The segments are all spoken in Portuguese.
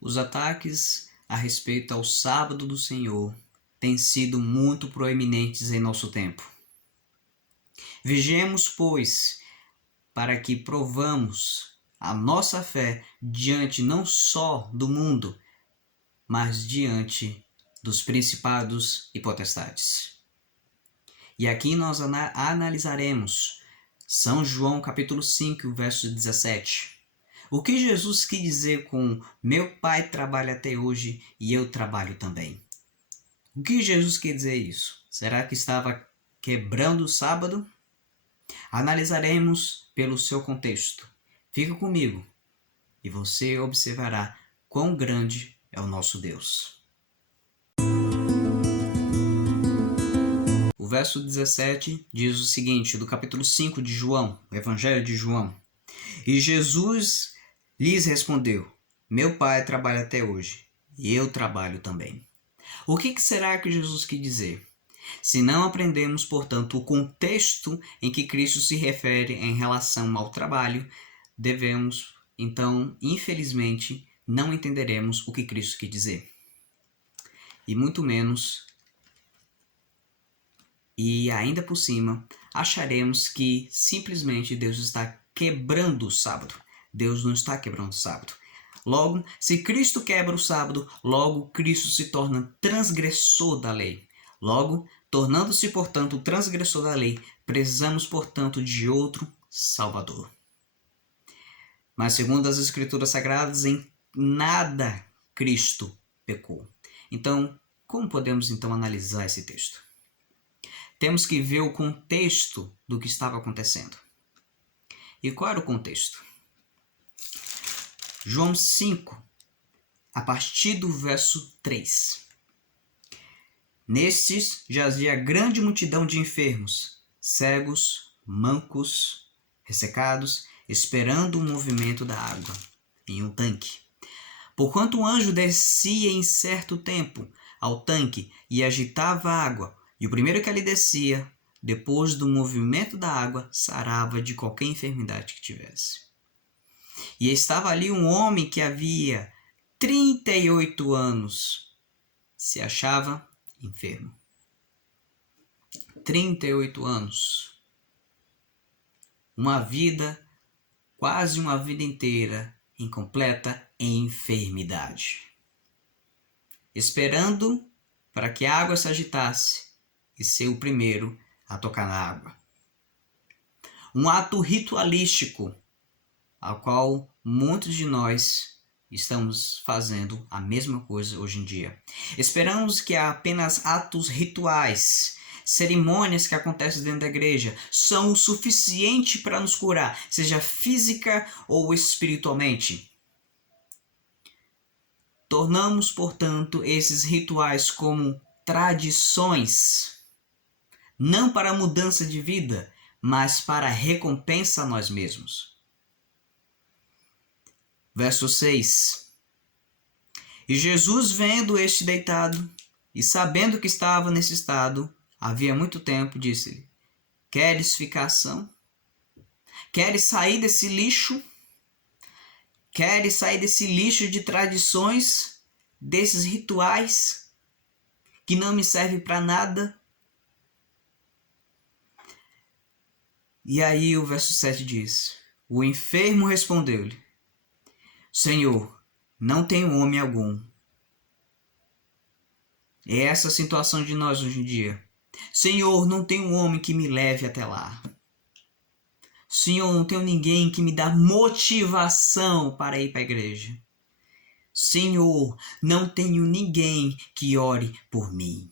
Os ataques a respeito ao sábado do Senhor têm sido muito proeminentes em nosso tempo. Vigiemos, pois, para que provamos a nossa fé diante não só do mundo, mas diante dos principados e potestades. E aqui nós analisaremos São João capítulo 5, verso 17. O que Jesus quis dizer com meu Pai trabalha até hoje e eu trabalho também? O que Jesus quer dizer isso? Será que estava quebrando o sábado? Analisaremos pelo seu contexto. Fica comigo e você observará quão grande é o nosso Deus. O verso 17 diz o seguinte, do capítulo 5 de João, o Evangelho de João. E Jesus lhes respondeu, meu Pai trabalha até hoje, e eu trabalho também. O que será que Jesus quis dizer? Se não aprendemos, portanto, o contexto em que Cristo se refere em relação ao trabalho, devemos, então, infelizmente, não entenderemos o que Cristo quis dizer. E muito menos, e ainda por cima, acharemos que simplesmente Deus está quebrando o sábado. Deus não está quebrando o sábado. Logo, se Cristo quebra o sábado, logo Cristo se torna transgressor da lei. Logo, tornando-se, portanto, transgressor da lei, precisamos, portanto, de outro Salvador. Mas, segundo as Escrituras Sagradas, em nada Cristo pecou. Então, como podemos então analisar esse texto? Temos que ver o contexto do que estava acontecendo. E qual era o contexto? João 5, a partir do verso 3. Nestes jazia grande multidão de enfermos, cegos, mancos, ressecados, esperando o movimento da água em um tanque. Porquanto o anjo descia em certo tempo ao tanque e agitava a água, e o primeiro que ali descia, depois do movimento da água, sarava de qualquer enfermidade que tivesse. E estava ali um homem que havia 38 anos, se achava enfermo. 38 anos. Uma vida, quase uma vida inteira, em completa enfermidade. Esperando para que a água se agitasse e ser o primeiro a tocar na água. Um ato ritualístico, ao qual muitos de nós estamos fazendo a mesma coisa hoje em dia. Esperamos que apenas atos rituais, cerimônias que acontecem dentro da igreja, são o suficiente para nos curar, seja física ou espiritualmente. Tornamos, portanto, esses rituais como tradições, não para a mudança de vida, mas para a recompensa a nós mesmos. Verso 6. E Jesus, vendo este deitado, e sabendo que estava nesse estado, havia muito tempo, disse-lhe, queres ficar são? Queres sair desse lixo? Queres sair desse lixo de tradições, desses rituais, que não me servem para nada? E aí o verso 7 diz, o enfermo respondeu-lhe, Senhor, não tenho homem algum. É essa a situação de nós hoje em dia. Senhor, não tenho um homem que me leve até lá. Senhor, não tenho ninguém que me dá motivação para ir para a igreja. Senhor, não tenho ninguém que ore por mim.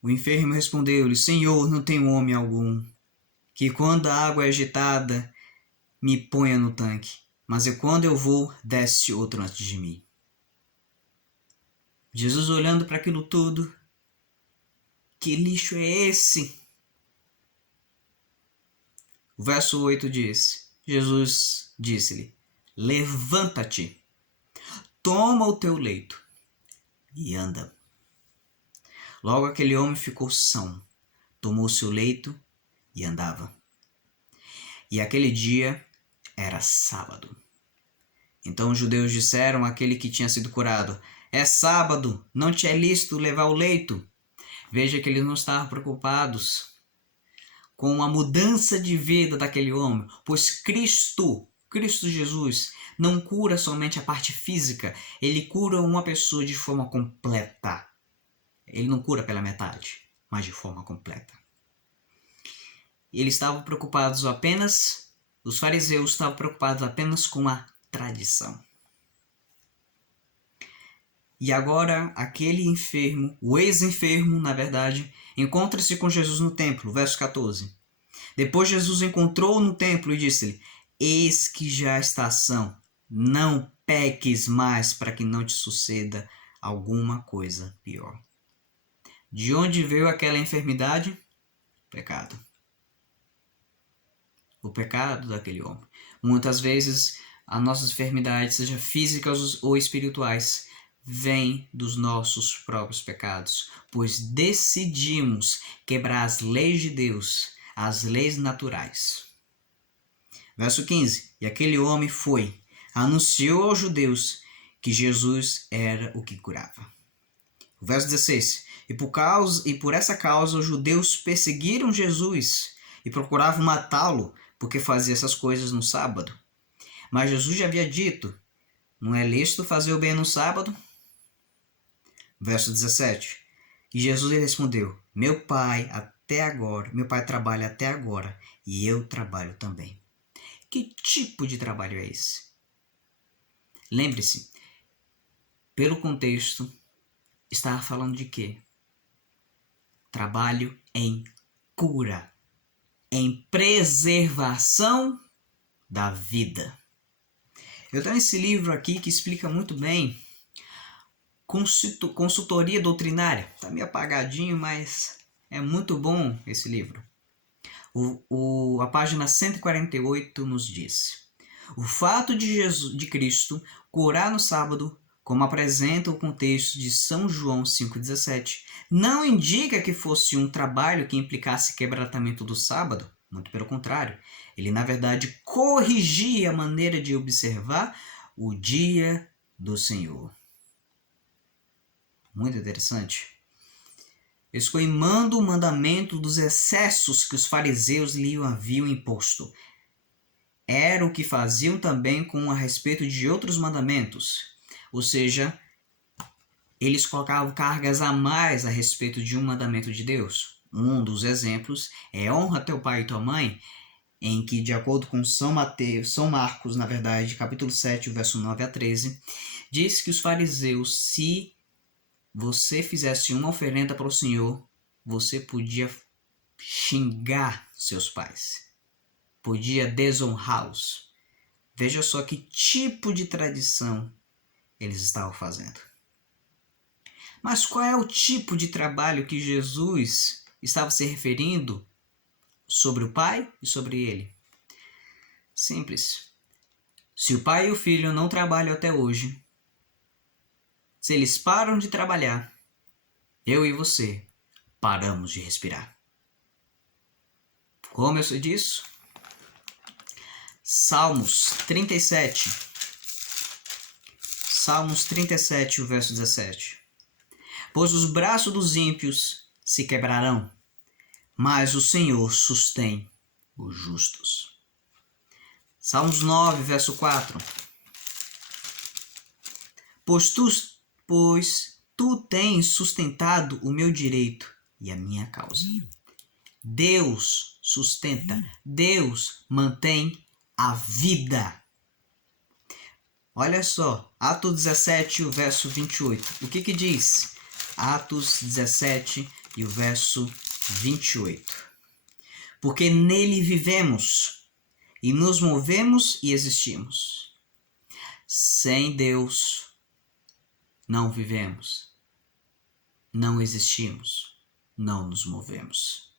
O enfermo respondeu-lhe, Senhor, não tenho homem algum, que quando a água é agitada, me ponha no tanque, mas quando eu vou, desce outro antes de mim. Jesus olhando para aquilo tudo, que lixo é esse? O verso 8 diz, Jesus disse-lhe, levanta-te, toma o teu leito e anda. Logo aquele homem ficou são, tomou seu leito e andava. E aquele dia era sábado. Então os judeus disseram àquele que tinha sido curado: é sábado, não te é lícito levar o leito. Veja que eles não estavam preocupados com a mudança de vida daquele homem, pois Cristo Jesus, não cura somente a parte física, ele cura uma pessoa de forma completa. Ele não cura pela metade, mas de forma completa. Eles estavam preocupados apenas, os fariseus estavam preocupados apenas com a tradição. E agora aquele enfermo, o ex-enfermo, na verdade, encontra-se com Jesus no templo, verso 14. Depois Jesus encontrou-o no templo e disse-lhe: eis que já está são, não peques mais para que não te suceda alguma coisa pior. De onde veio aquela enfermidade? Pecado. O pecado daquele homem. Muitas vezes as nossas enfermidades, seja físicas ou espirituais, vêm dos nossos próprios pecados, pois decidimos quebrar as leis de Deus, as leis naturais. Verso 15. E aquele homem foi, anunciou aos judeus que Jesus era o que curava. O verso 16. E por essa causa os judeus perseguiram Jesus e procuravam matá-lo, porque fazia essas coisas no sábado. Mas Jesus já havia dito: não é lícito fazer o bem no sábado? Verso 17. E Jesus lhe respondeu: meu pai trabalha até agora, e eu trabalho também. Que tipo de trabalho é esse? Lembre-se, pelo contexto, estava falando de quê? Trabalho em cura, em preservação da vida. Eu tenho esse livro aqui que explica muito bem consultoria doutrinária. Está meio apagadinho, mas é muito bom esse livro. A página 148 nos diz: o fato de Cristo curar no sábado, como apresenta o contexto de São João 5,17, não indica que fosse um trabalho que implicasse quebrantamento do sábado. Muito pelo contrário, ele na verdade corrigia a maneira de observar o dia do Senhor. Muito interessante. Escoimando o mandamento dos excessos que os fariseus lhe haviam imposto. Era o que faziam também com a respeito de outros mandamentos. Ou seja, eles colocavam cargas a mais a respeito de um mandamento de Deus. Um dos exemplos é honra teu pai e tua mãe, em que, de acordo com São Marcos, na verdade, capítulo 7, verso 9 a 13, diz que os fariseus, se você fizesse uma oferenda para o Senhor, você podia xingar seus pais, podia desonrá-los. Veja só que tipo de tradição eles estavam fazendo. Mas qual é o tipo de trabalho que Jesus estava se referindo sobre o Pai e sobre ele? Simples. Se o pai e o filho não trabalham até hoje, se eles param de trabalhar, eu e você paramos de respirar. Como eu sei disso? Salmos 37. Salmos 37, o verso 17. Pois os braços dos ímpios se quebrarão, mas o Senhor sustém os justos. Salmos 9, verso 4. Pois tu tens sustentado o meu direito e a minha causa. Deus sustenta, Deus mantém a vida. Olha só, Atos 17, o verso 28. O que diz? Atos 17 e o verso 28. Porque nele vivemos e nos movemos e existimos. Sem Deus não vivemos, não existimos, não nos movemos.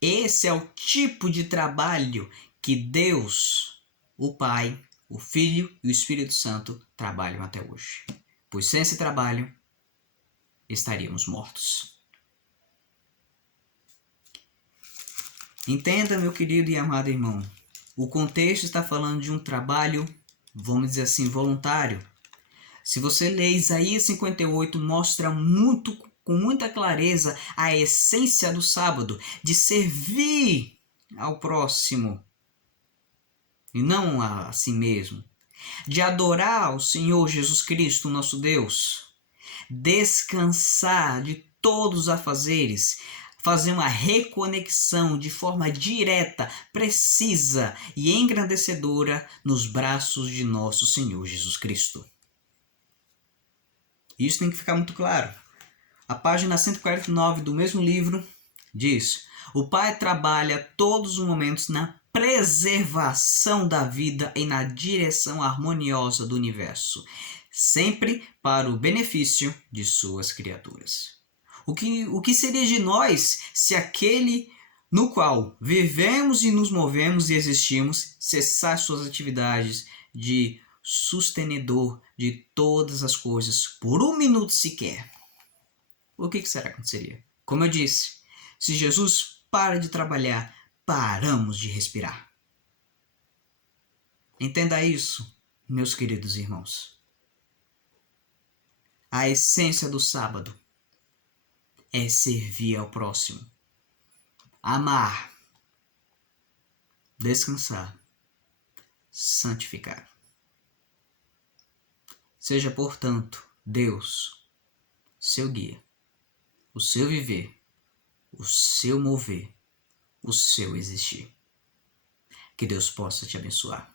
Esse é o tipo de trabalho que Deus, o Pai, o Filho e o Espírito Santo trabalham até hoje. Pois sem esse trabalho, estaríamos mortos. Entenda, meu querido e amado irmão, o contexto está falando de um trabalho vamos dizer assim, voluntário. Se você ler Isaías 58, mostra com muita clareza a essência do sábado, de servir ao próximo e não a si mesmo, de adorar o Senhor Jesus Cristo, nosso Deus, descansar de todos os afazeres, fazer uma reconexão de forma direta, precisa e engrandecedora nos braços de nosso Senhor Jesus Cristo. Isso tem que ficar muito claro. A página 149 do mesmo livro diz: o Pai trabalha todos os momentos na preservação da vida e na direção harmoniosa do universo, sempre para o benefício de suas criaturas. O que seria de nós se aquele no qual vivemos e nos movemos e existimos cessar suas atividades de sustenedor de todas as coisas por um minuto sequer? O que será que aconteceria? Como eu disse, se Jesus para de trabalhar, paramos de respirar. Entenda isso, meus queridos irmãos. A essência do sábado é servir ao próximo, amar, descansar, santificar. Seja, portanto, Deus, seu guia, o seu viver, o seu mover, o seu existir. Que Deus possa te abençoar.